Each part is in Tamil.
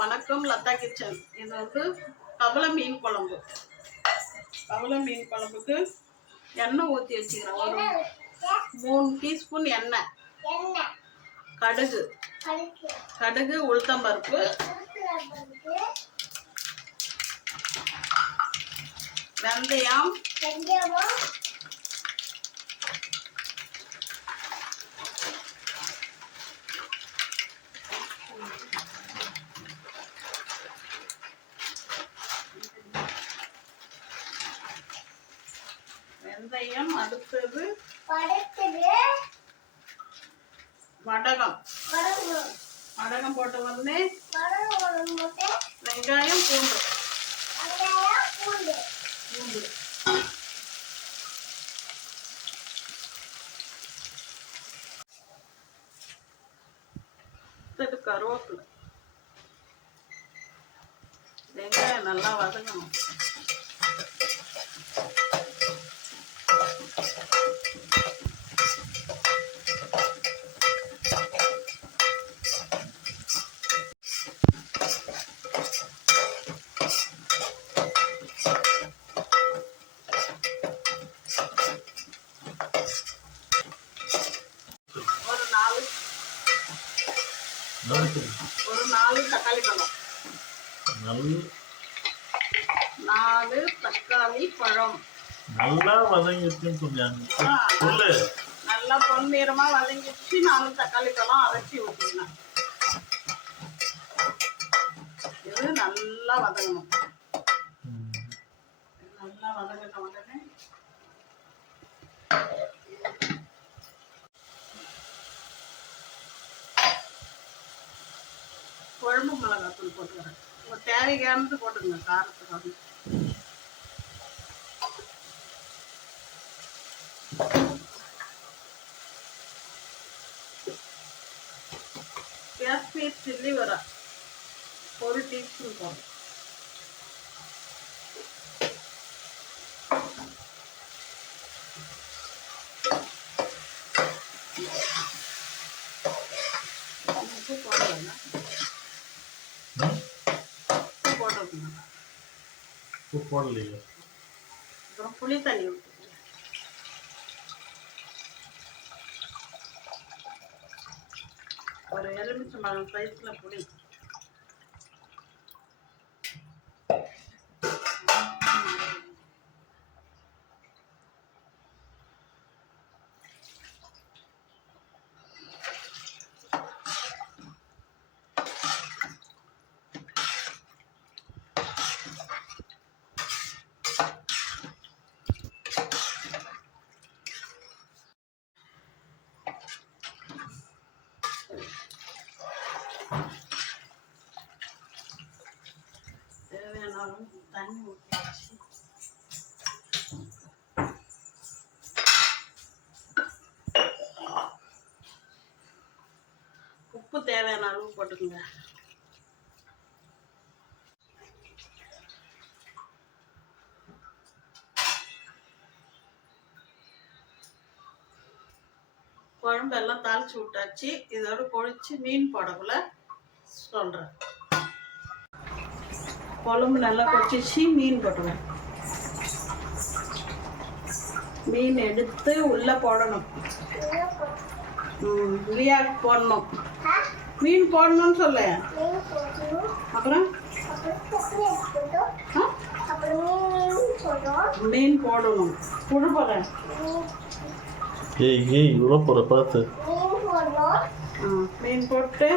வணக்கம் லதா கிச்சன். இது வந்து கவலை மீன் குழம்பு. கவலை மீன் குழம்புக்கு எண்ணெய் ஊற்றி வச்சுக்கிறேன். ஒரு 3 டீஸ்பூன் எண்ணெய், கடுகு, உளுத்தம்பருப்பு, வெந்தயம், அடுத்தது வடகம் போட்டு வந்து வெங்காயம், பூண்டு கருவேப்பிலை. வெங்காயம் நல்லா வதங்கணும். ஒரு 4 தக்காளி பழம். 4 தக்காளி பழம் நல்லா வதங்கிடுச்சுன்னு சொன்னாங்க. நல்லா பொன்னிறமா வதங்கிடுச்சு. 4 தக்காளி பழம் அரைச்சி ஊற்றிக்கலாம். இது நல்லா வதங்கணும். நல்லா வதங்கின உடனே குழம்பு மிளகாத்தூள் போட்டுக்கிறேன். உங்கள் தேவைக்கானது போட்டுக்கங்க காரத்துக்காக. காஷ்மீர் சில்லி வர 1 டீஸ்பூன் போடும். போடலையே. அப்புறம் புளி தண்ணி ஊற்றுங்க. ஒரு எலுமிச்சம்பழம் சைஸில் புளி. தண்ணி ஊற்றி உப்பு தேவையான அளவு போட்டுக்கோங்க. குழம்பெல்லாம் தாளிச்சு விட்டாச்சு. இதோட கொழிச்சு மீன் போடக்குள்ள சொல்கிறேன். குழம்பு நல்லா கொதிச்சு மீன் போட்டுவேன். மீன் எடுத்து உள்ள போடணும். இல்லையா போடணும். மீன் போடணும்னு சொல்ல. அப்புறம் மீன் போடணும். புழு போட இவ்வளோ போகிற பார்த்து மீன் போட்டு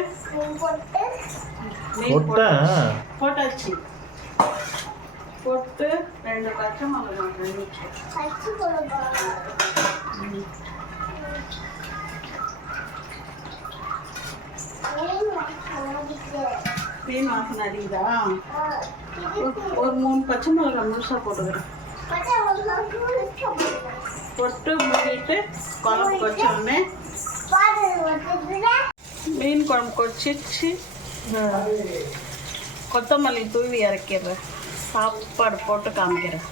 போட்டாச்சு. போட்டு 2 பச்சை மிளகாய் மீன் வாசனை அடிக்குதா? ஒரு 3 பச்சை மிளகாய் முழுசாக போட்டுக்கிறேன். போட்டு மூடிட்டு குழம்பு கொச்சோடனே மீன் குழம்பு கொச்சிச்சு கொத்தமல்லி தூவி இறக்கிடுறேன். சாப்பாடு போட்டு காமிக்கிறேன்.